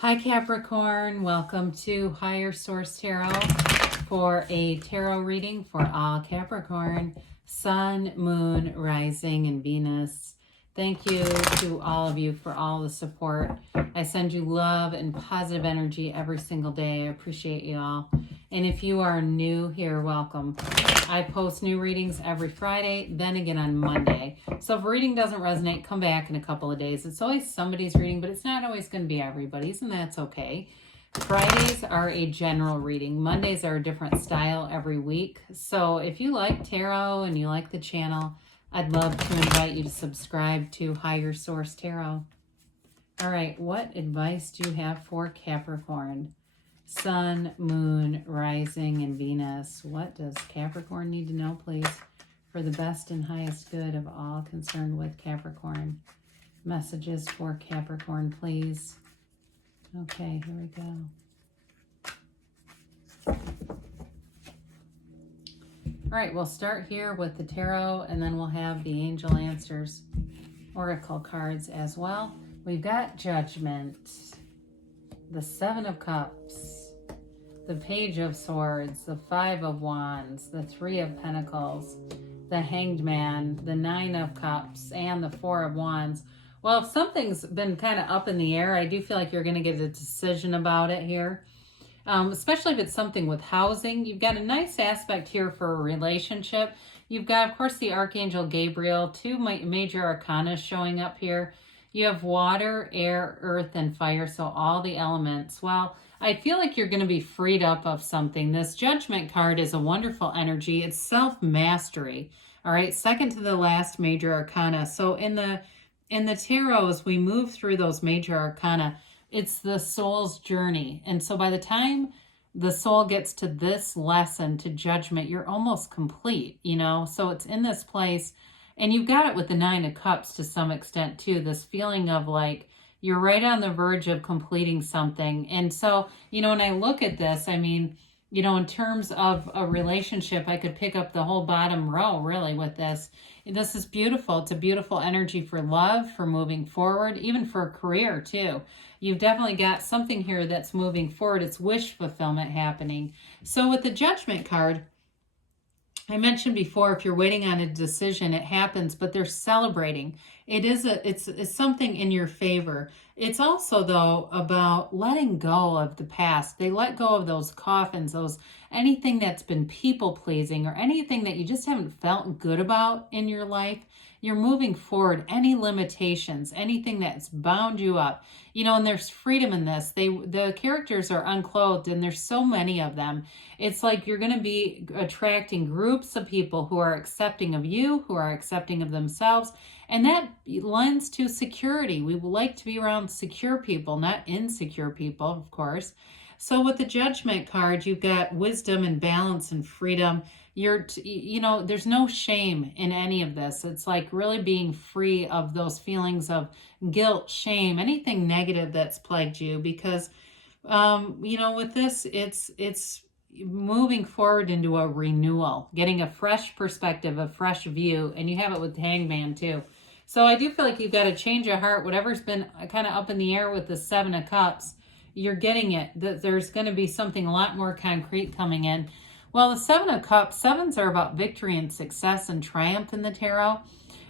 Hi Capricorn, welcome to Higher Source Tarot for a tarot reading for all Capricorn, Sun, Moon, Rising, and Venus. Thank you to all of you for all the support. I send you love and positive energy every single day. I appreciate you all. And if you are new here, welcome. I post new readings every Friday, then again on Monday. So if a reading doesn't resonate, come back in a couple of days. It's always somebody's reading, but it's not always going to be everybody's, and that's okay. Fridays are a general reading. Mondays are a different style every week. So if you like tarot and you like the channel, I'd love to invite you to subscribe to Higher Source Tarot. All right, what advice do you have for Capricorn? Sun, Moon, Rising, and Venus. What does Capricorn need to know, please, for the best and highest good of all concerned with Capricorn? Messages for Capricorn, please. Okay, here we go. All right, we'll start here with the tarot, and then we'll have the angel answers, oracle cards as well. We've got Judgment, the Seven of Cups, the Page of Swords, the Five of Wands, the Three of Pentacles, the Hanged Man, the Nine of Cups, and the Four of Wands. Well, if something's been kind of up in the air, I do feel like you're going to get a decision about it here. Especially if it's something with housing. You've got a nice aspect here for a relationship. You've got, of course, the Archangel Gabriel, two major arcana showing up here. You have water, air, earth, and fire, so all the elements. Well, I feel like you're going to be freed up of something. This Judgment card is a wonderful energy. It's self-mastery, all right? Second to the last major arcana. So in the tarot, as we move through those major arcana, it's the soul's journey. And so by the time the soul gets to this lesson, to Judgment, you're almost complete, you know? So it's in this place, and you've got it with the Nine of Cups to some extent too, this feeling of like you're right on the verge of completing something. And so, you know, when I look at this, I mean, you know, in terms of a relationship, I could pick up the whole bottom row really with this. This is beautiful. It's a beautiful energy for love, for moving forward, even for a career too. You've definitely got something here that's moving forward. It's wish fulfillment happening. So with the Judgment card, I mentioned before, if you're waiting on a decision, it happens, but they're celebrating. It's something in your favor. It's also, though, about letting go of the past. They let go of those coffins, anything that's been people-pleasing or anything that you just haven't felt good about in your life. You're moving forward, any limitations, anything that's bound you up. You know, and there's freedom in this. The characters are unclothed, and there's so many of them. It's like you're going to be attracting groups of people who are accepting of you, who are accepting of themselves, and that lends to security. We like to be around secure people, not insecure people, of course. So with the Judgment card, you've got wisdom and balance and freedom. You know, there's no shame in any of this. It's like really being free of those feelings of guilt, shame, anything negative that's plagued you, because, you know, with this, it's moving forward into a renewal, getting a fresh perspective, a fresh view, and you have it with the Hangman too. So I do feel like you've got a change of heart. Whatever's been kind of up in the air with the Seven of Cups, you're getting it. There's going to be something a lot more concrete coming in. Well, the Seven of Cups, sevens are about victory and success and triumph in the tarot.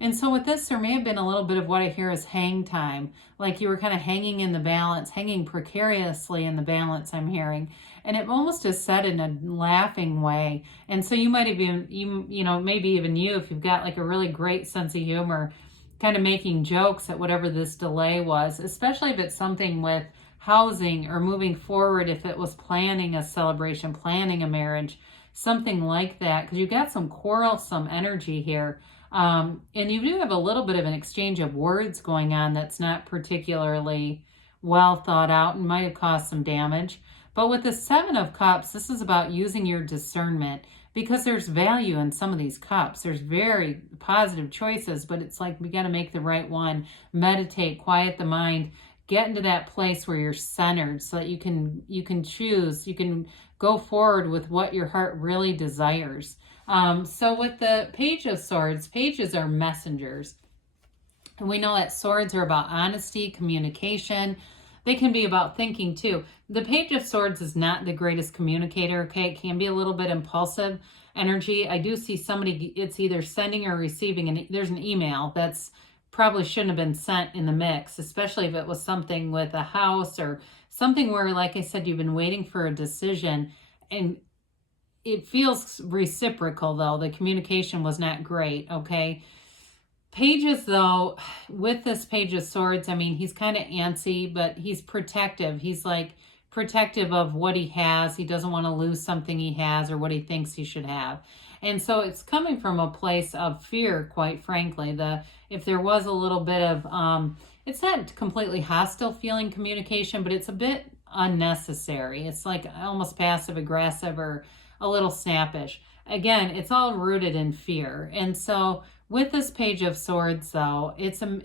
And so with this, there may have been a little bit of what I hear as hang time. Like you were kind of hanging in the balance, hanging precariously in the balance, I'm hearing. And it almost is said in a laughing way. And so you might have been, you know, maybe even you, if you've got like a really great sense of humor, kind of making jokes at whatever this delay was, especially if it's something with housing or moving forward, if it was planning a celebration, planning a marriage, something like that, because you've got some quarrelsome energy here. And you do have a little bit of an exchange of words going on that's not particularly well thought out and might have caused some damage. But with the Seven of Cups, this is about using your discernment, because there's value in some of these cups. There's very positive choices, but it's like we got to make the right one. Meditate, quiet the mind, get into that place where you're centered so that you can choose, you can go forward with what your heart really desires. So with the Page of Swords, pages are messengers. And we know that swords are about honesty, communication, they can be about thinking too. The Page of Swords is not the greatest communicator, okay? It can be a little bit impulsive energy. I do see somebody, it's either sending or receiving, and there's an email that's probably shouldn't have been sent in the mix, especially if it was something with a house or something where, like I said, you've been waiting for a decision, and it feels reciprocal, though. The communication was not great, okay? Pages, though, with this Page of Swords, I mean, he's kind of antsy, but he's protective. He's like protective of what he has. He doesn't want to lose something he has or what he thinks he should have. And so it's coming from a place of fear, quite frankly. If there was a little bit of, it's not completely hostile feeling communication, but it's a bit unnecessary. It's like almost passive aggressive or a little snappish. Again, it's all rooted in fear. And so with this Page of Swords, though,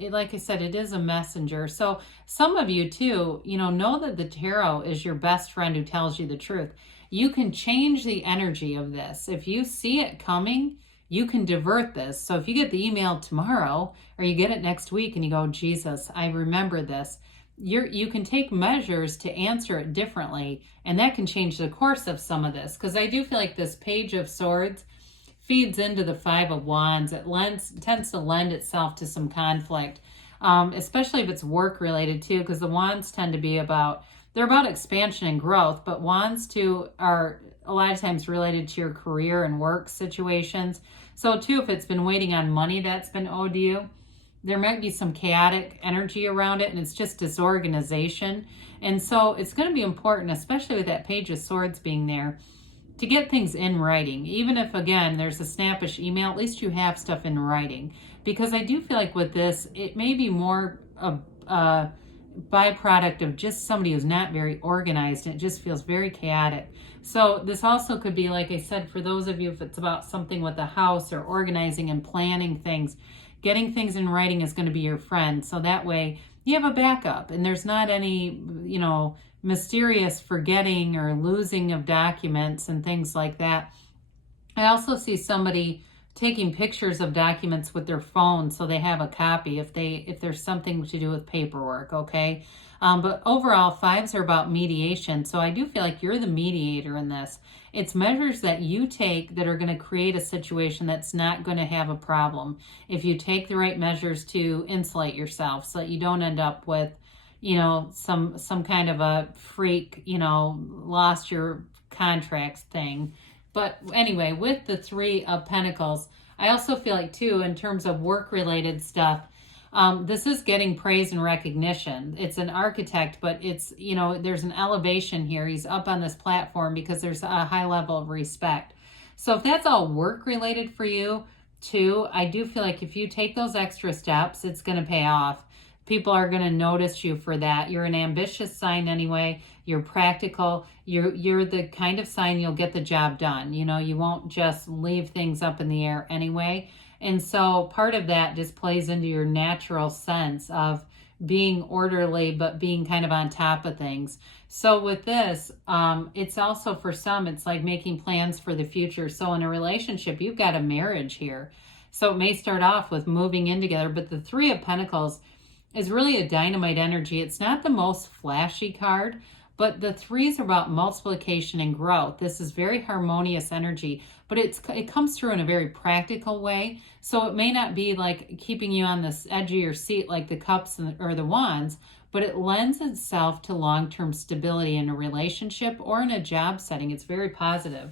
like I said, it is a messenger. So some of you, too, know that the tarot is your best friend who tells you the truth. You can change the energy of this. If you see it coming, you can divert this. So if you get the email tomorrow or you get it next week and you go, Jesus, I remember this, you can take measures to answer it differently, and that can change the course of some of this. Because I do feel like this Page of Swords feeds into the Five of Wands. It tends to lend itself to some conflict, especially if it's work related too, because the Wands tend to be they're about expansion and growth, but Wands too are a lot of times related to your career and work situations. So too, if it's been waiting on money that's been owed to you, there might be some chaotic energy around it, and it's just disorganization. And so it's going to be important, especially with that Page of Swords being there, to get things in writing. Even if, again, there's a snappish email, at least you have stuff in writing. Because I do feel like with this, it may be more a byproduct of just somebody who's not very organized, and it just feels very chaotic. So this also could be, like I said, for those of you, if it's about something with a house or organizing and planning things, getting things in writing is going to be your friend. So that way you have a backup, and there's not any, mysterious forgetting or losing of documents and things like that. I also see somebody taking pictures of documents with their phone so they have a copy if there's something to do with paperwork, okay? But overall, fives are about mediation. So I do feel like you're the mediator in this. It's measures that you take that are going to create a situation that's not going to have a problem. If you take the right measures to insulate yourself so that you don't end up with, some kind of a freak, lost your contracts thing. But anyway, with the Three of Pentacles, I also feel like too, in terms of work-related stuff, this is getting praise and recognition. It's an architect, but it's, there's an elevation here. He's up on this platform because there's a high level of respect. So if that's all work-related for you too, I do feel like if you take those extra steps, it's going to pay off. People are going to notice you for that. You're an ambitious sign anyway. You're practical. You're the kind of sign you'll get the job done. You won't just leave things up in the air anyway. And so part of that just plays into your natural sense of being orderly, but being kind of on top of things. So with this, it's also for some, it's like making plans for the future. So in a relationship, you've got a marriage here. So it may start off with moving in together, but the Three of Pentacles is really a dynamite energy. It's not the most flashy card, but the threes are about multiplication and growth. This is very harmonious energy, but it comes through in a very practical way. So it may not be like keeping you on this edge of your seat like the cups or the wands, but it lends itself to long-term stability in a relationship or in a job setting. It's very positive.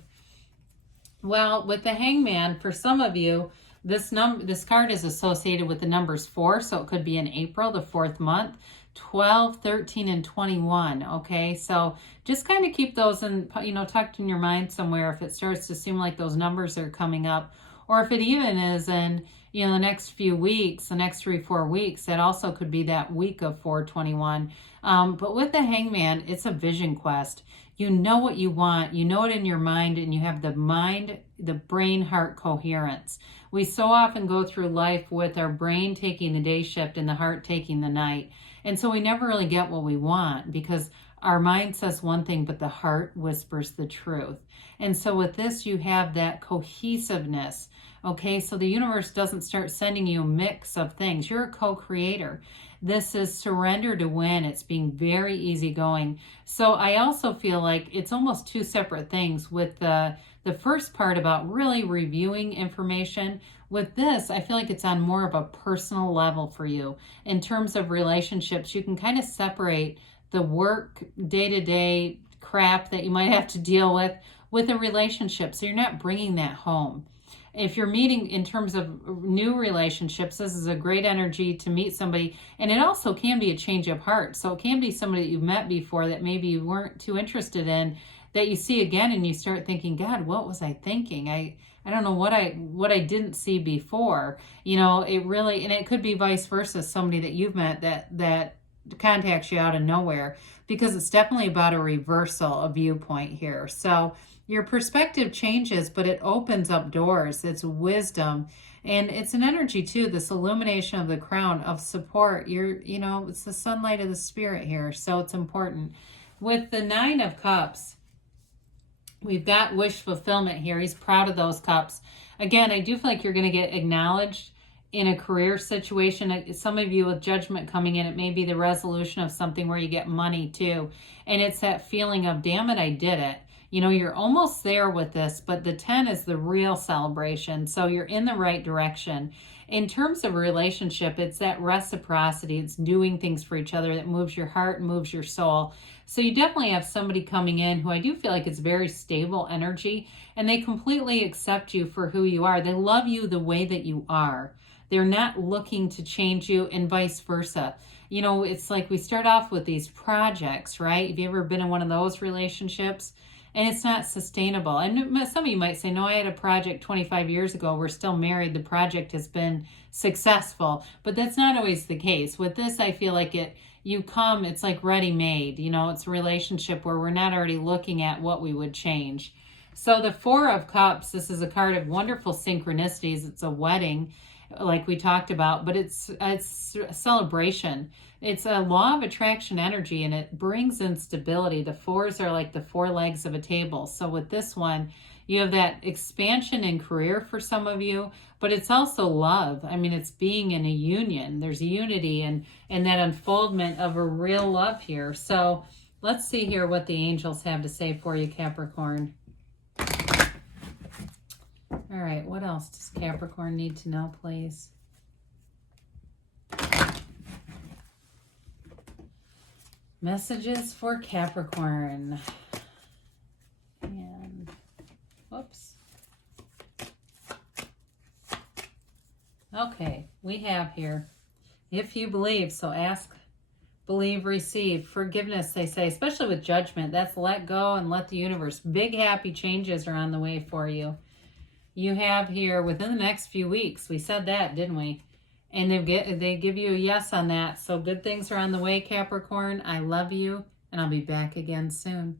Well, with the Hangman, for some of you, this card is associated with the numbers 4, so it could be in April, the 4th month, 12, 13, and 21, okay? So just kind of keep those in, tucked in your mind somewhere if it starts to seem like those numbers are coming up, or if it even is in, the next few weeks, the next 3-4 weeks, that also could be that week of 421. But with the Hangman, it's a vision quest. You know what you want, you know it in your mind, and you have the brain-heart coherence. We so often go through life with our brain taking the day shift and the heart taking the night. And so we never really get what we want because our mind says one thing, but the heart whispers the truth. And so with this, you have that cohesiveness. Okay, so the universe doesn't start sending you a mix of things. You're a co-creator. This is surrender to win. It's being very easygoing. So I also feel like it's almost two separate things. With the first part about really reviewing information, with this, I feel like it's on more of a personal level for you. In terms of relationships, you can kind of separate the work, day-to-day crap that you might have to deal with a relationship. So you're not bringing that home. If you're meeting in terms of new relationships, this is a great energy to meet somebody. And it also can be a change of heart. So it can be somebody that you've met before that maybe you weren't too interested in, that you see again and you start thinking, God, what was I thinking? I don't know what I didn't see before. You know, it really, and it could be vice versa, somebody that you've met that contacts you out of nowhere, because it's definitely about a reversal of viewpoint here. So your perspective changes, but it opens up doors. It's wisdom. And it's an energy too, this illumination of the crown of support. It's the sunlight of the spirit here. So it's important. With the 9 of Cups, we've got wish fulfillment here. He's proud of those cups. Again, I do feel like you're going to get acknowledged in a career situation. Some of you with Judgment coming in, it may be the resolution of something where you get money too. And it's that feeling of, damn it, I did it. You know, you're almost there with this, but the 10 is the real celebration. So you're in the right direction. In terms of relationship, it's that reciprocity. It's doing things for each other that moves your heart and moves your soul. So you definitely have somebody coming in who I do feel like it's very stable energy, and they completely accept you for who you are. They love you the way that you are. They're not looking to change you, and vice versa. You know, it's like we start off with these projects, right? Have you ever been in one of those relationships? And it's not sustainable. And some of you might say, no, I had a project 25 years ago. We're still married. The project has been successful. But that's not always the case. With this, I feel like it's like ready-made. You know, it's a relationship where we're not already looking at what we would change. So the 4 of Cups, this is a card of wonderful synchronicities. It's a wedding, like we talked about, but it's a celebration. It's a law of attraction energy, and it brings in stability. The 4s are like the 4 legs of a table. So with this one, you have that expansion in career for some of you, but it's also love. I mean, it's being in a union. There's unity and that unfoldment of a real love here. So let's see here what the angels have to say for you, Capricorn. All right, what else does Capricorn need to know, please? Messages for Capricorn. And, whoops. Okay, we have here, if you believe, so ask, believe, receive. Forgiveness, they say, especially with Judgment. That's let go and let the universe. Big happy changes are on the way for you. You have here within the next few weeks. We said that, didn't we? And they give you a yes on that. So good things are on the way, Capricorn. I love you, and I'll be back again soon.